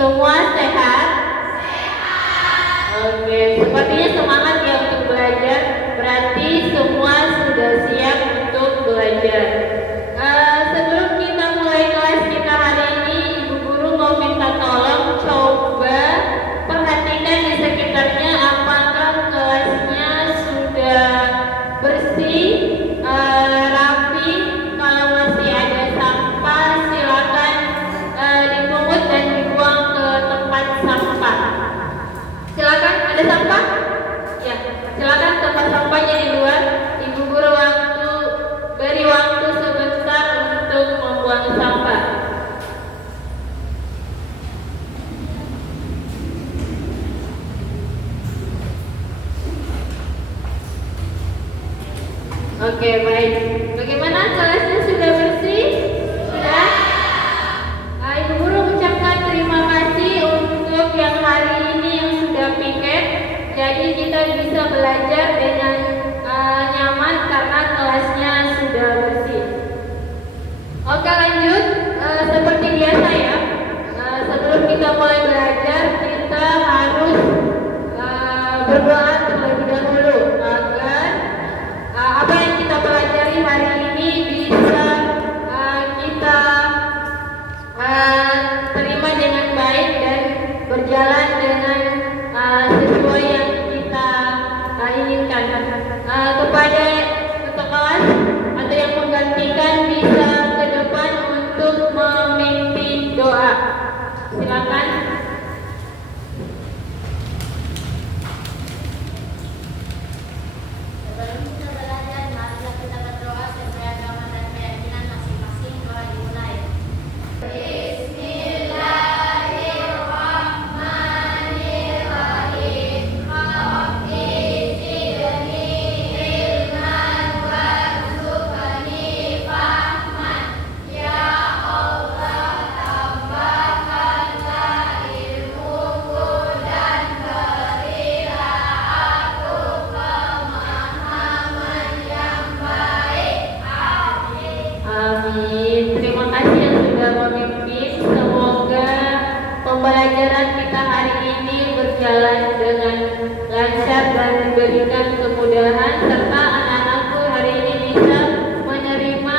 Semua sehat? Oke, sepertinya semangat ya untuk belajar. Berarti semua sudah siap untuk belajar. Sebelum kita mulai kelas kita hari ini, Ibu Guru mau minta tolong coba perhatikan di sekitarnya apakah kelasnya sudah bersih, rapi. Kalau masih ada sampah, silakan dipungut dan dibuang ke tempat sampah. Silakan, ada sampah? Ya, silakan tempat sampahnya di luar. Ibu Guru beri waktu sebentar untuk membuang sampah. Oke, baik. Bagaimana kelasnya sudah bersih? Sudah? Ibu Guru ucapkan terima kasih untuk yang hari ini yang sudah piket. Jadi kita bisa belajar dengan nyaman karena kelasnya sudah bersih. Oke, lanjut. Seperti biasa ya, sebelum kita mulai belajar kita harus berdoa terlebih dahulu agar apa yang kita pelajari hari ini bisa kita terima dengan baik dan berjalan dengan sesuai yang kita inginkan. Kepada ketua kelas atau yang menggantikan bisa ke depan untuk memimpin doa. Silakan. Sebelum kita belajar, marilah kita berdoa sesuai agama dan keyakinan masing-masing. Doa dimulai. Bismillahirrahmanirrahim. Rabbi zidni ilman warzuqni fahman. Ya Allah, tambahkanlah ilmuku dan berilah aku pemahaman yang baik. Amin. Amin. Terima kasih yang sudah memimpin. Semoga pembelajaran kita hari ini berjalan dengan lancar dan diberikan kemudahan serta anak-anakku hari ini bisa menerima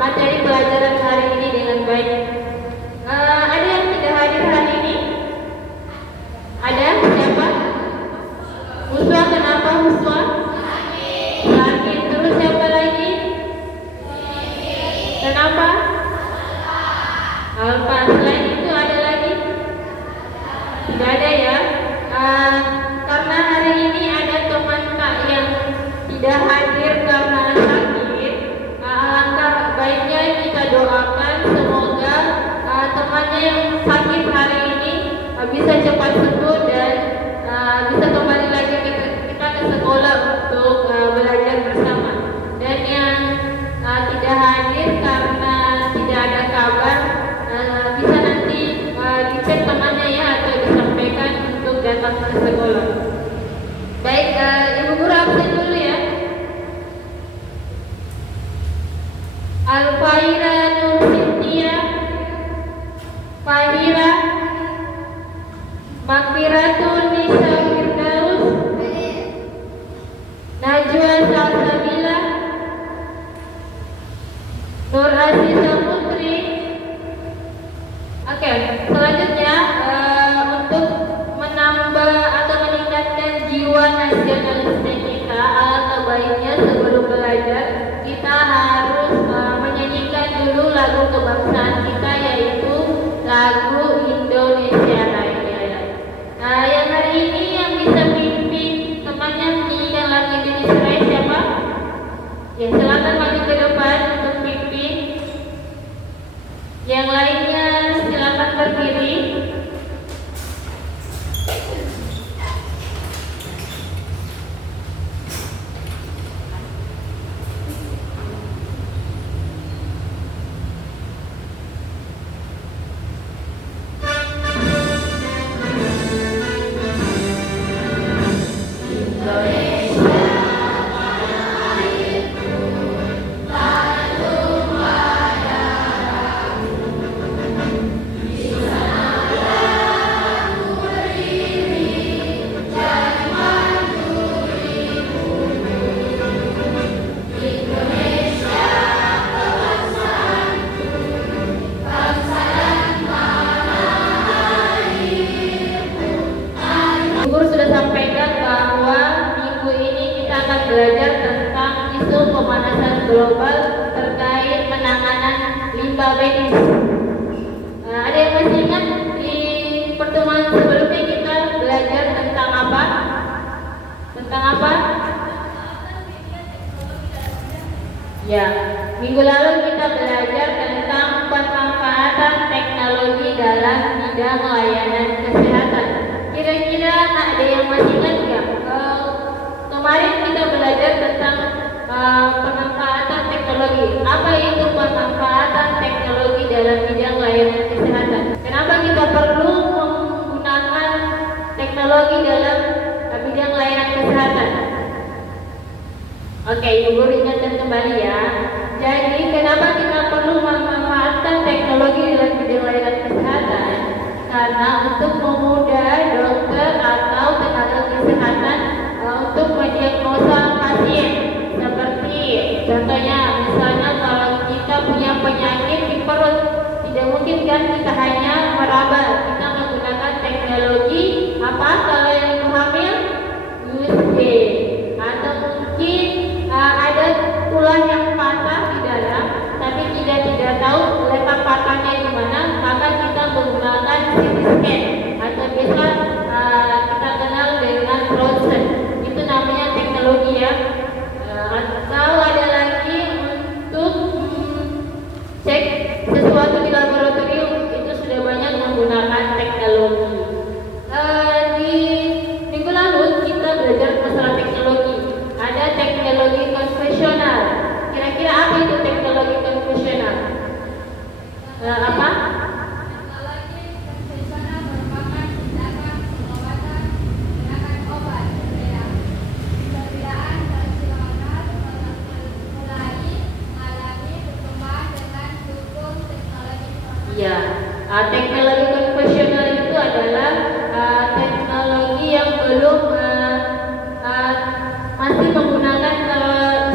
materi pelajaran hari ini dengan baik. Ada yang tidak hadir hari ini? Ada? Siapa? Muswa, kenapa Muswa? Sakit. Terus siapa lagi? Kenapa? Alfa. Selain itu ada lagi? Tidak ada ya. Karena hari ini ada teman Kak yang tidak hadir karena sakit, alangkah baiknya kita doakan semoga temannya yang sakit hari ini bisa cepat sembuh dan bisa kembali lagi kita ke sekolah untuk belajar bersama. Dan yang tidak hadir karena tidak ada kabar, bisa nanti dicek temannya ya atau disampaikan untuk datang ke sekolah. Baik, Ibu Guru absen dulu ya. Alfaira Nur Sintia, Fahira, Makfiratul Nisa Firdaus, Najwa Salsabila, Nur Aziza Putri. Oke, selanjutnya untuk menambah atau meningkatkan jiwa nasionalisme kita, alangkah baiknya sebelum belajar kita harus menyanyikan dulu lagu kebangsaan kita, yaitu lagu Indonesia Raya. Yang hari ini yang bisa pimpin temannya menyanyikan lagu Indonesia Raya siapa? Ya, silakan maju ke depan untuk pimpin. Yang lainnya silakan berdiri. Lalu limbah medis. Ada yang masih ingat di pertemuan sebelumnya kita belajar tentang apa? Tentang apa? Ya, minggu lalu kita belajar tentang pemanfaatan teknologi dalam bidang layanan kesehatan. Kira-kira ada yang masih ingat nggak? Kemarin kita belajar tentang pemanfaatan teknologi. Apa itu pemanfaatan teknologi dalam bidang layanan kesehatan? Kenapa kita perlu menggunakan teknologi dalam bidang layanan kesehatan? Oke, Ibu Guru ingatkan kembali ya. Jadi kenapa kita perlu memanfaatkan teknologi dalam bidang layanan kesehatan? Karena untuk memudah dokter atau tenaga kesehatan untuk mendiagnosa pasien. Seperti contohnya, misalnya kalau kita punya penyakit di perut, tidak mungkin kan kita hanya meraba. Kita menggunakan teknologi apa? Kalau yang hamil, USG. Atau mungkin ada tulang yang patah di dalam, tapi tidak tahu letak patahnya di mana, maka kita menggunakan CT scan atau biasa kita kenal dengan ronsen. Itu namanya teknologi ya. Atau ada lagi untuk cek sesuatu di laboratorium, itu sudah banyak menggunakan teknologi. Di minggu lalu kita belajar masalah teknologi. Ada teknologi konvensional. Kira-kira apa itu teknologi konvensional? Apa? Teknologi konvensional merupakan tindakan pengobatan menggunakan obat berbeda. Perbedaan konvensional mulai mengalami perkembangan dengan dukung teknologi informasi. Ya, teknologi konvensional itu adalah teknologi yang belum masih menggunakan,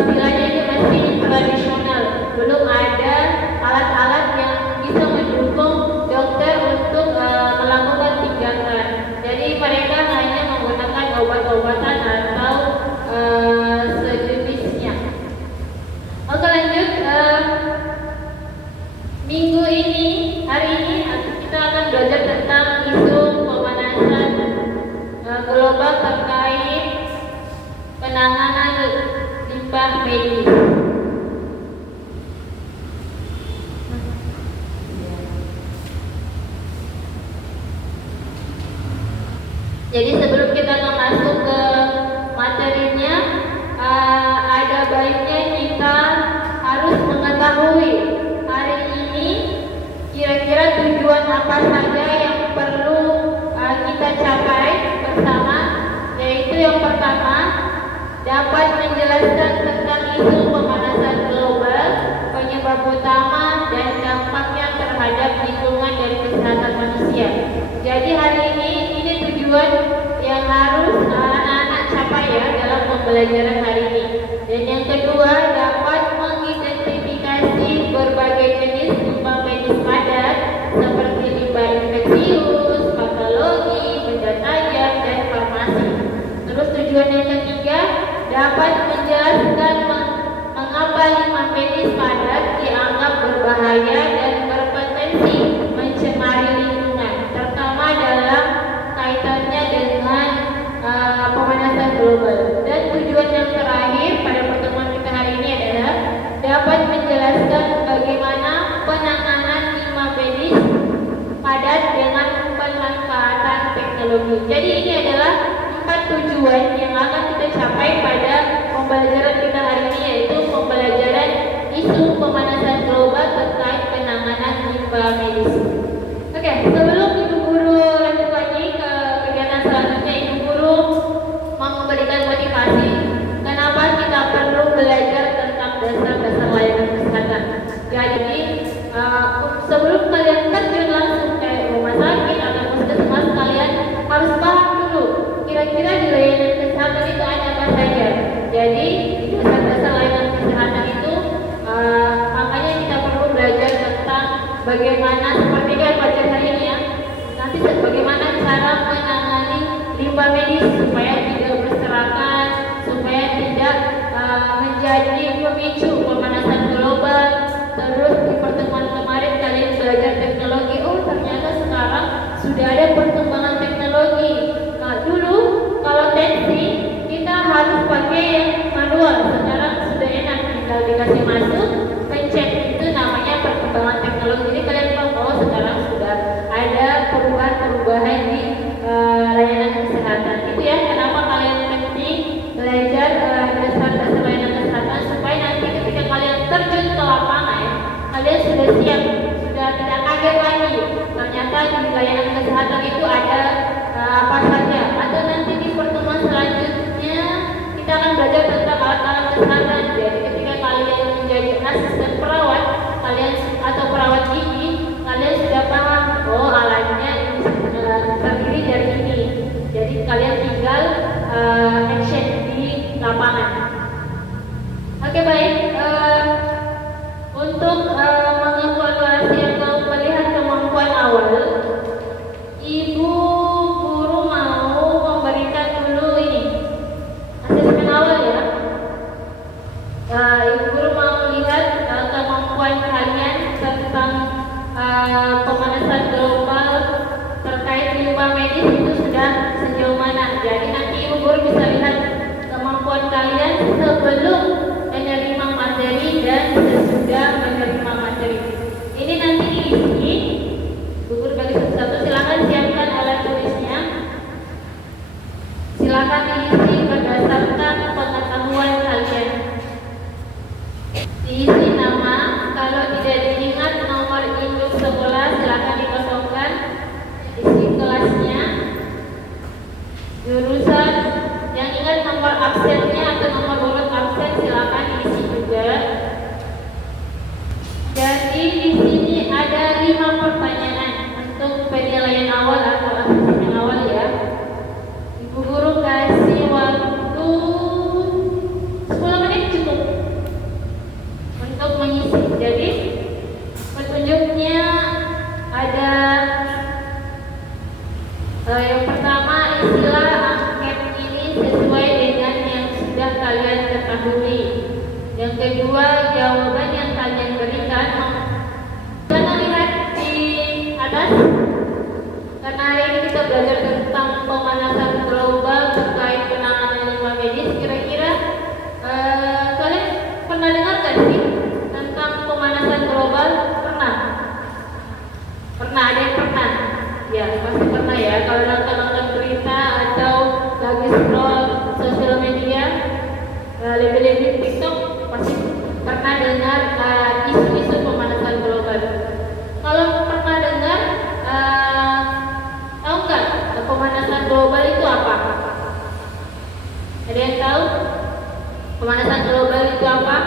istilahnya ini masih tradisional, belum ada alat-alat yang bisa mendukung dokter untuk melakukan tindakan. Jadi mereka hanya menggunakan obat-obatan atau sejenisnya. Oke, lanjut. Minggu ini, hari ini kita akan belajar tentang isu pemanasan global terkait penanganan limbah medis. Jadi sebelum kita masuk ke materinya, ada baiknya kita harus mengetahui hari ini kira-kira tujuan apa saja yang perlu kita capai bersama, yaitu yang pertama, dapat menjelaskan tentang isu pemanasan global, penyebab utama dan dampaknya terhadap lingkungan dan kesehatan manusia. Jadi hari ini tujuan yang harus anak-anak capai ya dalam pembelajaran hari ini. Dan yang kedua, dapat mengidentifikasi berbagai jenis limbah medis padat seperti limbah infeksius, patologi, benda tajam, dan farmasi. Terus tujuan yang ketiga, dapat menjelaskan mengapa limbah medis padat dianggap berbahaya dan berpotensi mencemari lingkungan, terutama dalam kaitannya dengan pemanasan global. Dan tujuan yang terakhir pada pertemuan kita hari ini adalah dapat menjelaskan bagaimana penanganan limbah medis padat dengan pemanfaatan teknologi. Jadi ini adalah 4 tujuan yang akan kita capai pada pembelajaran kita hari ini, yaitu pembelajaran isu pemanasan global terkait penanganan limbah medis. Oke, sebelum Ibu Guru lanjut lagi ke kegiatan selanjutnya, Ibu Guru mau memberikan motivasi kenapa kita perlu belajar tentang dasar-dasar layanan kesehatan. Jadi sebelum kalian terjun langsung ke rumah sakit atau puskesmas, kalian harus paham dulu kira-kira di layanan kesehatan itu ada apa saja. Jadi dasar-dasar layanan kesehatan itu makanya kita perlu belajar tentang bagaimana, seperti yang pelajaran hari ini ya, nanti bagaimana cara menangani limbah medis supaya tidak berserakan, supaya tidak menjadi pemicu pemanasan global. Terus di pertemuan kemarin Kalau jadi kalian tahu, oh sekarang sudah ada perubahan-perubahan di layanan kesehatan. Itu ya kenapa kalian penting belajar dasar-dasar layanan kesehatan supaya nanti ketika kalian terjun ke lapangan, kalian sudah siap, sudah tidak kaget lagi. Ternyata di layanan kesehatan itu ada apa saja. Atau nanti di pertemuan selanjutnya kita akan belajar tentang alat-alat kesehatan. Jadi ketika kalian menjadi asisten perawat, kalian atau perawat gigi, kalian sudah paham, oh alatnya terdiri dari ini. Jadi kalian tinggal action di lapangan. Oke, baik. Untuk mengevaluasi atau melihat kemampuan awal, Ibu guru mau memberikan dulu ini asesmen awal ya. Ibu guru mau lihat kemampuan kalian tentang pemanasan global terkait limbah medis itu sudah sejauh mana. Jadi nanti ibu guru bisa lihat kemampuan kalian sebelum menerima materi dan sesudah menerima materi. Ini nanti diisi. Ibu guru bagi satu-satu, silakan siapkan alat tulisnya. Silakan diisi berdasarkan pengetahuan kalian. Diisi nama, kalau tidak diingat nomor induk sekolah silakan dikosongkan. Isi kelasnya, jurusan, yang ingat nomor absennya atau nomor urut absen silakan diisi juga. Jadi di sini ada 5 pertanyaan untuk penilaian awal atau asesmen awal ya. Ibu guru kasih waktu 10 menit cukup untuk mengisi. Jadi petunjuknya ada yang pertama, istilah angket ini sesuai dengan yang sudah kalian ketahui. Yang kedua, jawaban yang kalian berikan. Kalian lihat di atas, karena hari ini kita belajar tentang pemanasan global terkait penanganan limbah medis. Kira-kira kalian pernah dengar gak sih tentang pemanasan global? Pernah? Pernah? Ada yang pernah? Ya, pasti pernah ya. Kalau nonton berita atau lagi scroll sosial media, lebih-lebih TikTok, pasti pernah dengar isu-isu pemanasan global. Kalau pernah dengar, tahu nggak pemanasan global itu apa? Ada yang tahu? Pemanasan global itu apa?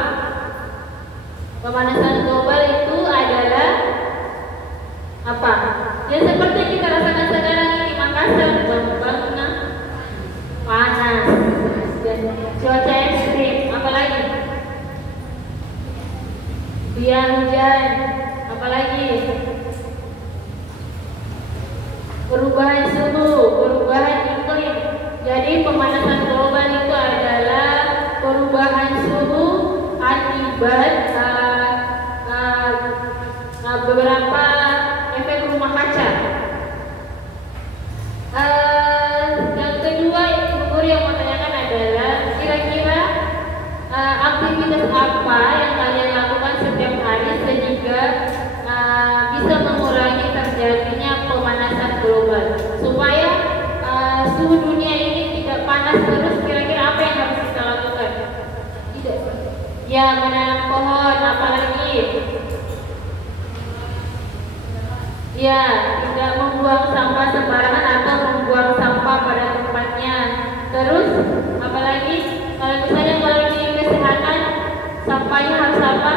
Pemanasan global itu adalah apa? Ya seperti yang kita rasakan sekarang ini, Makassar, bangunan panas dan cuaca ekstrim, apalagi hujan, apalagi perubahan suhu, perubahan iklim. Jadi pemanasan global itu adalah perubahan suhu akibat beberapa efek rumah kaca. Yang kedua, ibu guru yang mau tanyakan adalah kira-kira aktivitas apa yang kalian lakukan setiap hari sehingga bisa mengurangi terjadinya pemanasan global supaya suhu dunia ini tidak panas terus. Kira-kira apa yang harus kita lakukan? Ya, menanam pohon, apalagi ya, tidak membuang sampah sembarangan atau membuang sampah pada tempatnya. Terus, apalagi kalau misalnya kalau di kesehatan, sampahnya harus apa?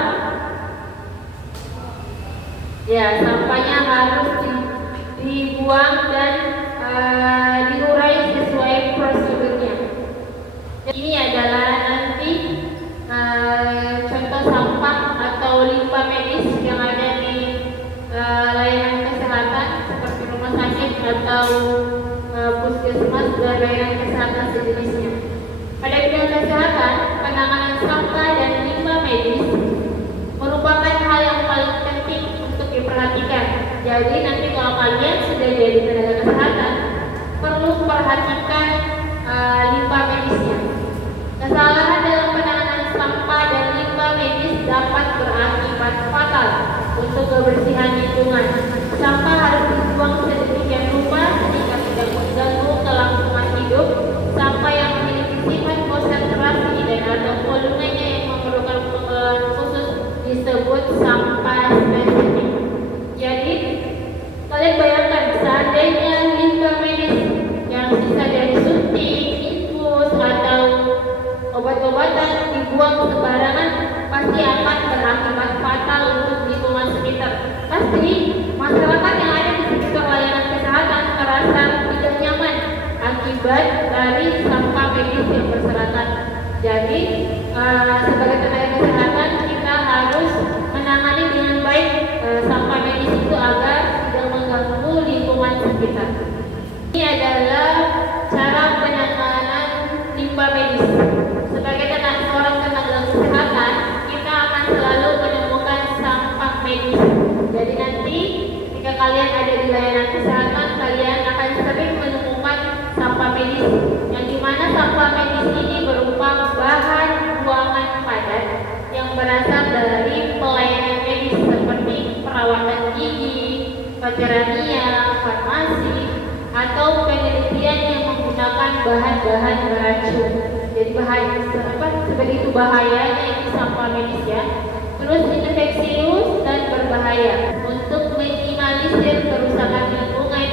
Ya, sampahnya harus dibuang dan diurai sesuai prosedurnya. Ini adalah nanti contoh sampah atau limbah medis yang ada di layanan kesehatan seperti rumah sakit atau puskesmas dan layanan kesehatan sejenisnya. Pada bidang kesehatan, penanganan sampah dan limbah medis merupakan hal yang paling penting untuk diperhatikan. Jadi nanti kalau kalian sudah jadi tenaga kesehatan, perlu perhatikan limbah medisnya. Kesalahan dalam penanganan sampah dan limbah medis dapat berakibat fatal untuk kebersihan lingkungan. Sampah harus dibuang sedemikian rupa sehingga tidak mengganggu kelangsungan hidup. Sampah yang memiliki sifat konsentrasi dan atau volumenya yang memerlukan pengelolaan khusus disebut sampah spesifik. Jadi, kalian bayangkan seandainya limbah medis yang sisa dari suntik, infus, atau obat-obatan dibuang sembarangan, pasti akan berakibat fatal untuk lingkungan sekitar. Pasti masyarakat yang ada di sekitar layanan kesehatan merasa tidak nyaman akibat dari sampah medis yang berserakan. Jadi, sebagai tenaga kesehatan kita harus menangani dengan baik sampah medis itu agar tidak mengganggu lingkungan sekitar. Ini adalah cara penanganan limbah medis. Sebagai seorang tenaga kesehatan, kita akan selalu menemukan sampah medis. Jadi nanti jika kalian ada di layanan kesehatan, kalian akan sering menemukan sampah medis, yang dimana sampah medis ini berupa bahan buangan padat yang berasal dari pelayanan medis seperti perawatan gigi, veterania, farmasi, atau penelitian yang menggunakan bahan-bahan beracun. Jadi sebegitu bahayanya ini sampah medis ya. Terus infeksius dan berbahaya. Untuk minimalisir kerusakan lingkungan,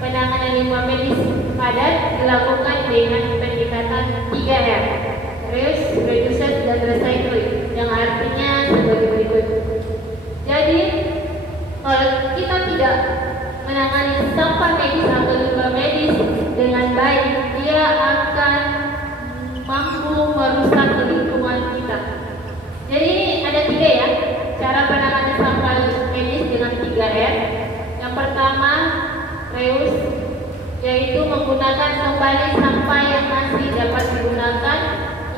penanganan limbah medis padat dilakukan dengan pendekatan 3R, reuse, reduce, dan recycling, yang artinya sebagai berikut. Jadi, kalau kita tidak menangani sampah medis atau limbah medis dengan baik, dia akan mampu merusak lingkungan kita. Jadi ada 3 ya cara penanganan sampah medis dengan 3R. Yang pertama, reuse, yaitu menggunakan kembali sampah yang masih dapat digunakan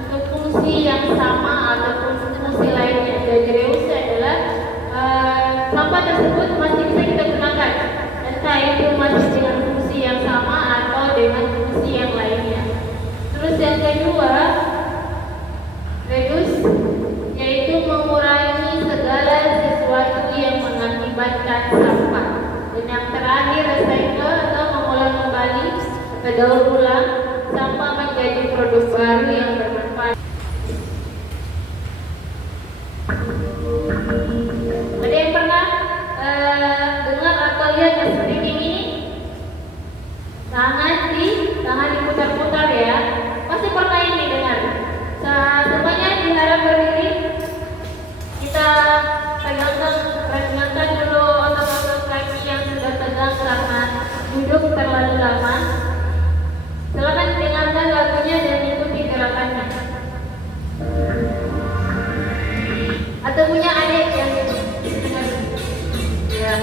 untuk fungsi yang sama ataupun fungsi lainnya. Jadi reuse adalah sampah tersebut masih bisa kita gunakan, entah itu masih dengan fungsi yang sama atau dengan fungsi yang lainnya. Terus yang kedua, reduce, yaitu mengurangi segala sesuatu yang mengakibatkan sampah. Dan yang terakhir, recycle atau mengolah kembali ke daur ulang sampah menjadi produk baru yang bermanfaat. Ada yang pernah dengar atau lihat SPG ini? Tangan diputar-putar ya. Pasti pernah ini dengar. Semuanya diharap berdiri. Kita regangkan dulu otot-otot kaki yang sudah tegang karena duduk terlalu lama. Silakan dengarkan lagunya dan ikuti gerakannya. Atau punya adik yang dengar. Ya.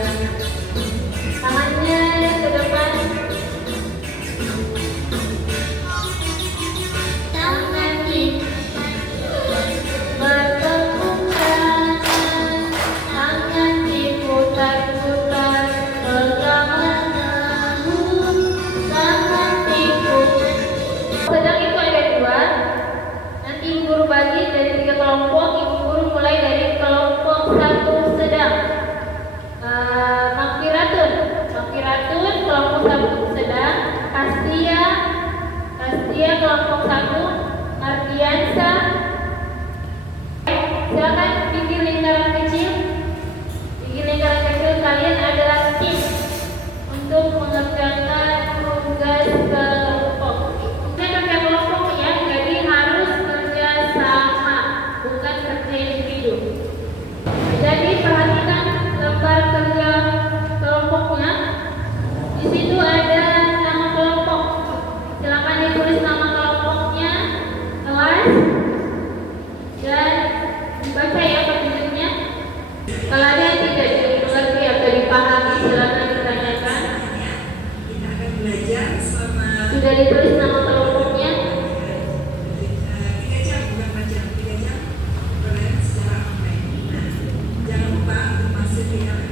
Tangannya ke depan. Bagi dari 3 kelompok, ibu guru mulai dari kelompok 1 sedang. Makfiratun kelompok 1 sedang, Kastia kelompok 1, Mardiansa. Silakan bikin lingkaran kecil. Kalian adalah tim untuk mengerjakan tugas kelompok. Kelompok ya, jadi harus sama, bukan kerja individu. Jadi perhatikan lembar kerja kelompoknya. Di situ ada nama kelompok. Silakan ditulis nama kelompoknya, kelas, dan dibaca ya petunjuknya. Kalau ada yang tidak dimengerti atau dipahami, silakan ditanyakan. Sudah ditulis nama kelompoknya.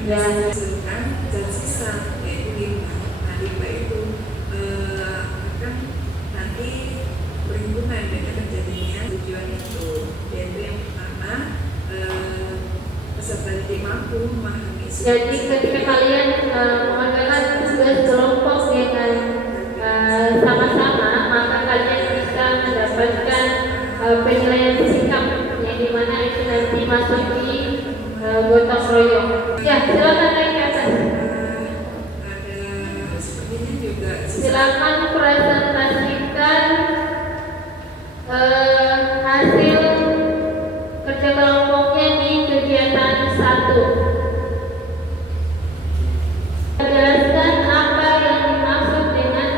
Dan sisa yaitu limbah. Nah, limbah itu akan nanti berhubungan dengan terjadinya tujuan itu, yaitu yang pertama peserta didik mampu Jadi ketika kalian mengerjakan tugas kelompok dengan sama-sama, maka kalian bisa mendapatkan penilaian sikap yang dimana itu nanti masuk di gotong royong. Ya, silakan naik ke atas. Silakan presentasikan hasil kerja kelompoknya di kegiatan 1. Jelaskan apa yang dimaksud dengan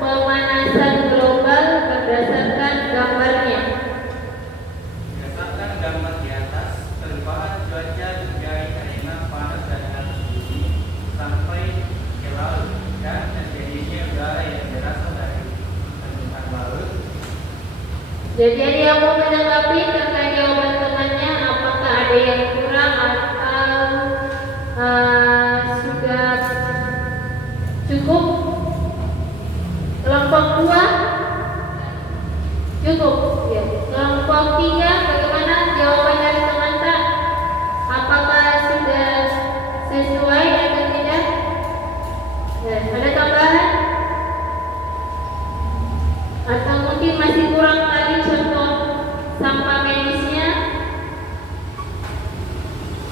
pemanasan global berdasarkan gambarnya. Berdasarkan gambar di atas, perubahan cuaca terjadi karena panas dan atas bumi sampai ke laut dan terjadinya udara yang berasal dari permukaan laut. Jadi ada yang mau menanggapi terkait jawaban temannya, apakah ada yang kurang atau sudah cukup? Kelompok 2 cukup, ya. Kelompok 3 bagaimana jawaban dari teman tak? Apakah sudah sesuai atau tidak? Ya, ada tambahan? Atau mungkin masih kurang tadi contoh sampah medisnya?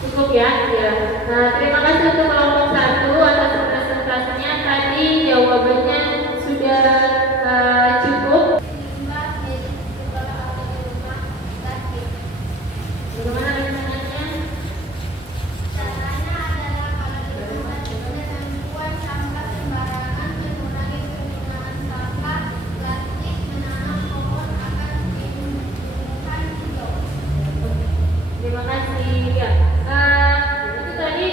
Cukup ya? Ya. Nah, terima kasih untuk kelompok 1 atas presentasinya. Tadi jawabannya sudah cukup. Limbah medis sekolah atau di rumah sakit. Bagaimana rencananya? Caranya adalah kalau di rumah jangan membuang sampah sembarangan, mengurangi penggunaan sampah plastik, menanam pohon akan tumbuhan hijau. Terima kasih. Ya. Itu tadi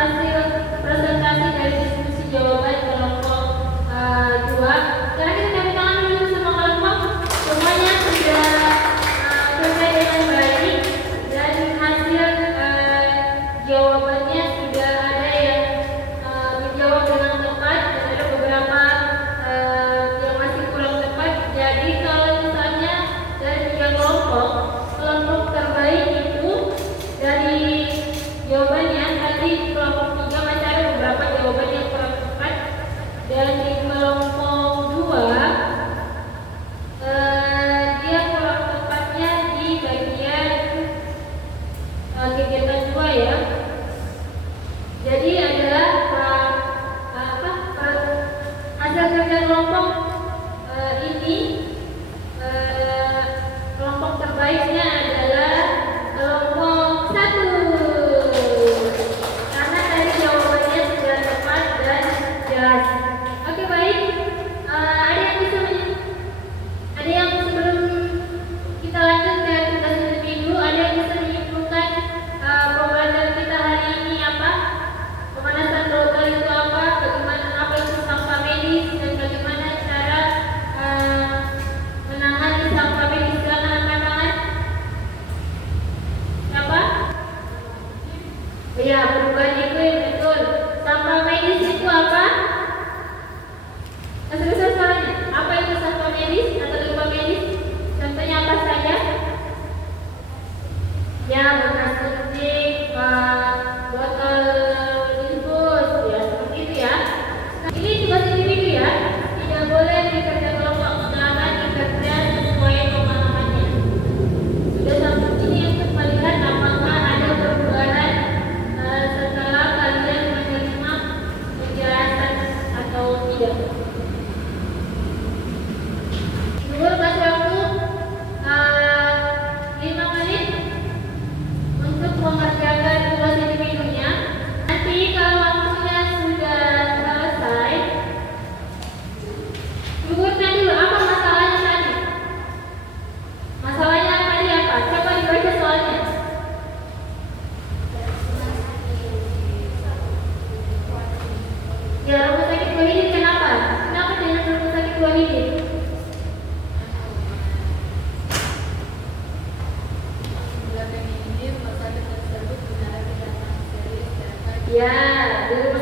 hasil presentasi dari diskusi jawaban kelompok 2. Sekarang kita tepuk tangan dulu semua kelompok. Semuanya sudah selesai dengan baik dan hasil jawabannya sudah ada yang menjawab dengan tepat dan ada beberapa yang masih kurang tepat. Jadi kalau misalnya dari 3 kelompok terbaik itu dari jawabannya tadi kelompok 3 masih ada beberapa jawaban yang kurang tepat, dan di kelompok 2 dia kurang tepatnya di bagian kegiatan 2 ya. Jadi adalah hasil kerja kelompok ini kelompok terbaiknya adalah kelompok 1 karena tadi jawabannya sudah tepat dan jelas. Oke, baik. Ada yang sebelum kita lanjut ke tugas individu, ada yang bisa menyimpulkan pembelajaran kita hari ini apa? Pemanasan global itu apa? Bagaimana apa itu sampah medis dan bagaimana cara menangani sampah medis? Silakan angkat tangan. Siapa? Ya, perubahan iklim, betul. Sampah medis itu apa? Besar suaranya. Apa itu sampah medis atau limbah medis? Contohnya apa saja? Ya, bekas suntik, botol infus, ya seperti itu ya. Nah, ini tugas individu ya. Tidak boleh dikerja kelompok, silakan dikerja sesuai pemahamannya. Sudah sampai sini untuk melihat apakah ada perubahan setelah kalian menerima penjelasan atau tidak. Ibu kasih waktu 5 menit untuk mengerjakan tugas individunya. Nanti kalau waktunya sudah selesai, gugurkan dulu apa masalahnya tadi. Masalahnya tadi apa? Coba dibaca soalnya. Ya, rumah sakit Wahidin kenapa? Kenapa dengan rumah sakit Wahidin? Ya, di rumah